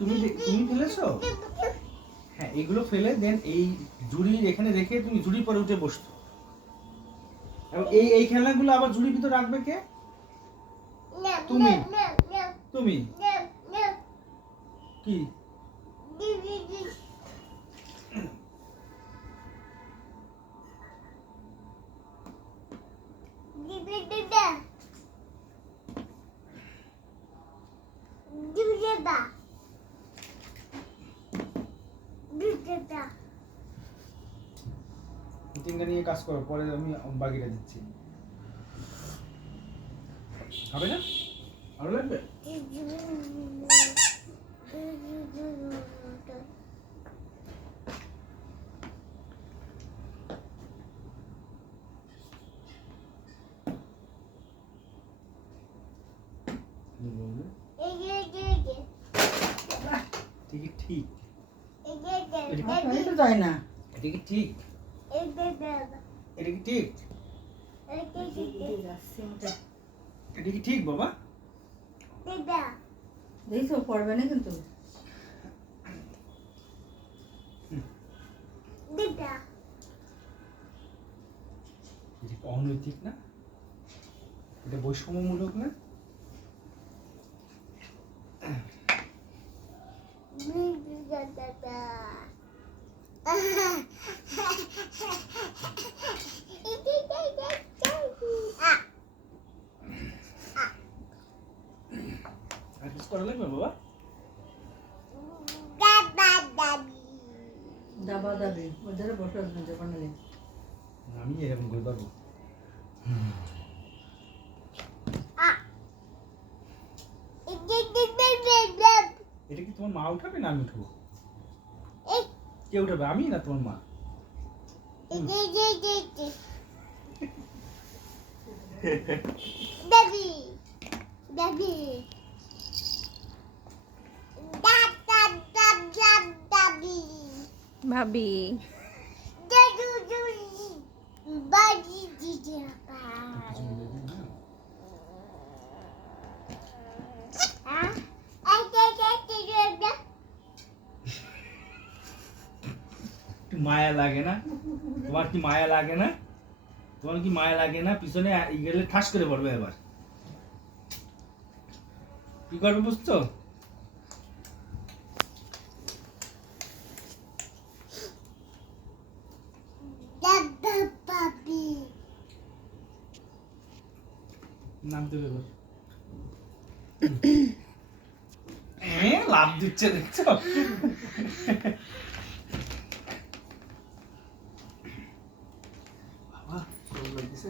তুমি তুমি ফেলেছো? হ্যাঁ, এগুলো ফেলে দেন এই ঝুড়ির এখানে রেখে তুমি ঝুড়ির পরে উঠে বসতো। এবং এই খেলনাগুলো আবার ঝুড়ির ভিতর রাখবে কে? তুমি। তুমি কি? মিটিংটা নিয়ে কাজ করো, পরে আমি বাকিটা দিচ্ছি। হবে না? ভালো লাগবে? ঠিক ঠিক এটা তো যায় না। এটা কি ঠিক? এটা কি ঠিক? এটা কি ঠিক বাবা? দেখছো পড়বে না কিন্তু। এটা অনৈতিক না? এটা বৈষম্যমূলক না? আর কিছু করা লাগবে বাবা? দাবা দাবি ওদের বসে যখন আমি এরকম করে পারবো। এটা কি তোমার মা উঠাবে না আমি উঠবো? কে উঠাবে, আমি না তোমার মা? ভাবি মায়া লাগে না? তোমার কি মায়া লাগে না? তোমার কি মায়া লাগে না? পিছনে গেলে ঠাস করে পড়বে। এবার কি করবে বুঝছো? নামতে হবে। লাভ দিচ্ছে দেখছো? বাবা, ভালো লাগছে।